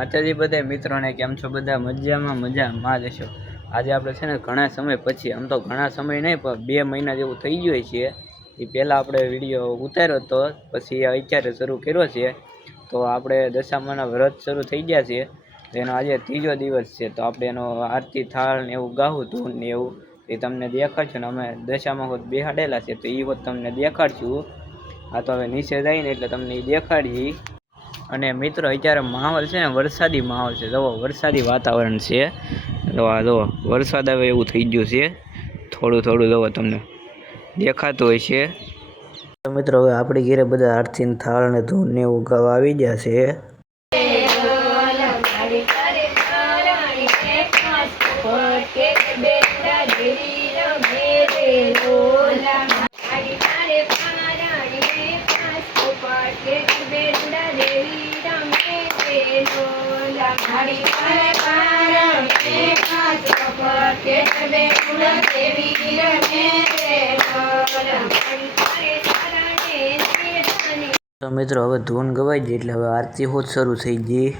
માતાજી બધા મિત્રોને કેમ છો? બધા મજામાં જશો। આજે આપણે છે ને ઘણા સમય પછી, આમ તો ઘણા સમય નહીં પણ 2 મહિના જેવું થઈ ગયું છે, એ પહેલાં આપણે વિડીયો ઉતાર્યો હતો, પછી અત્યારે શરૂ કર્યો છે। તો આપણે દશામાના વ્રત શરૂ થઈ ગયા છે, એનો આજે 3જો દિવસ છે। તો આપણે એનો આરતી થાળ ને એવું ગાવું ધૂન ને એવું એ તમને દેખાડશું ને અમે દશામાં હોત બેહાડેલા છે, તો એ હોત તમને દેખાડશું। આ તો હવે નીચે જઈને એટલે તમને એ દેખાડીએ। અને મિત્રો અત્યારે માહોલ છે ને વરસાદી માહોલ છે, જુઓ વરસાદી વાતાવરણ છે, જુઓ વરસાદ આવે એવું થઈ ગયું છે, થોડું થોડું જુઓ તમને દેખાતું હોય છે। તો મિત્રો હવે આપણી ઘરે બધા આરતી થાળ ને ધૂન ને એવું ગાવા આવી ગયા છે। તો મિત્રો હવે ધૂન ગવાઈ ગઈ એટલે હવે આરતી હોત શરૂ થઈ ગઈ।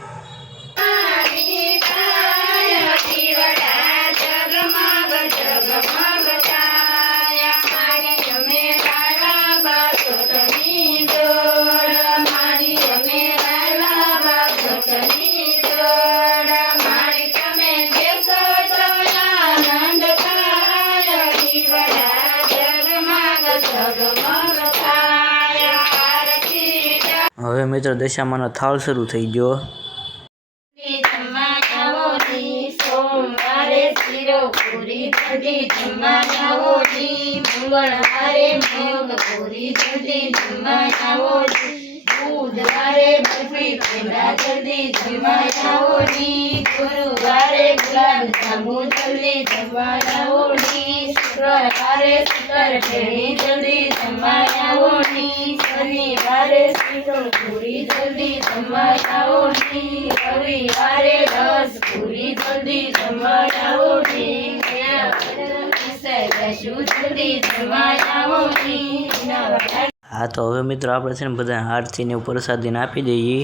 હવે મિત્રો દશામાનો થાળ શરૂ થઈ ગયો। સોમવારે શીરો પૂરી જલ્દી જમવા આવો જી, મંગળવારે મગ પૂરી જલ્દી જમવા આવો જી, બુધવારે બરફી પેંડા જલ્દી જમવા આવો જી, ગુરુવારે ગુલાબ જાંબુ જલ્દી જમવા આવો જી, શુક્રવારે શક્કરટેણી જલ્દી જમવા આવો જી, શનિવારે શ્રીફળ પૂરી જલ્દી જમવા આવો જી, રવિવારે રસ પૂરી જલ્દી જમવા આવો જી, જલ્દી જમવા આવો જી। હા તો હવે મિત્રો આપણે છે ને બધા આરતી ને પ્રસાદીને આપી દઈએ।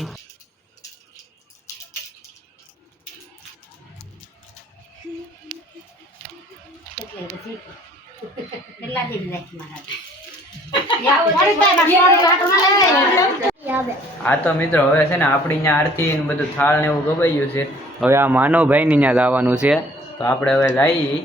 હા તો મિત્રો હવે છે ને આપણી ત્યાં આરતી ને બધું થાળ ને એવું ગવાઈ ગયું છે, હવે આ માનવભાઈ ની ત્યાં જવાનું છે, તો આપણે હવે જઈએ।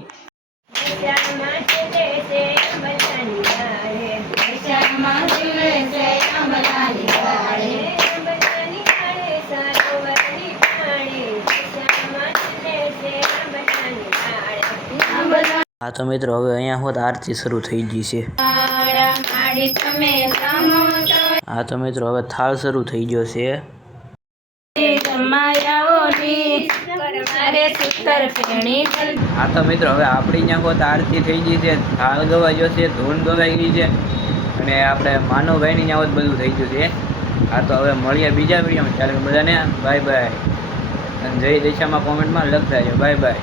હા તો મિત્રો હવે અહીંયા હોત આરતી શરૂ થઈ ગઈ છે। હા તો મિત્રો હવે થાળ શરૂ થઈ ગયો છે। હા તો મિત્રો હવે આપણી ત્યાં હોત આરતી થઈ ગઈ છે, થાળ ગવાઈ ગયો છે, ધૂન ગવાઈ ગઈ છે, અને આપણે માનવભાઈની ત્યાં હોત બધું થઈ ગયું છે। હા તો હવે મળીએ બીજા વિડીયોમાં, ત્યારે બધાને બાય બાય, અને જય દિશામાં કોમેન્ટમાં લખતા છે બાય બાય।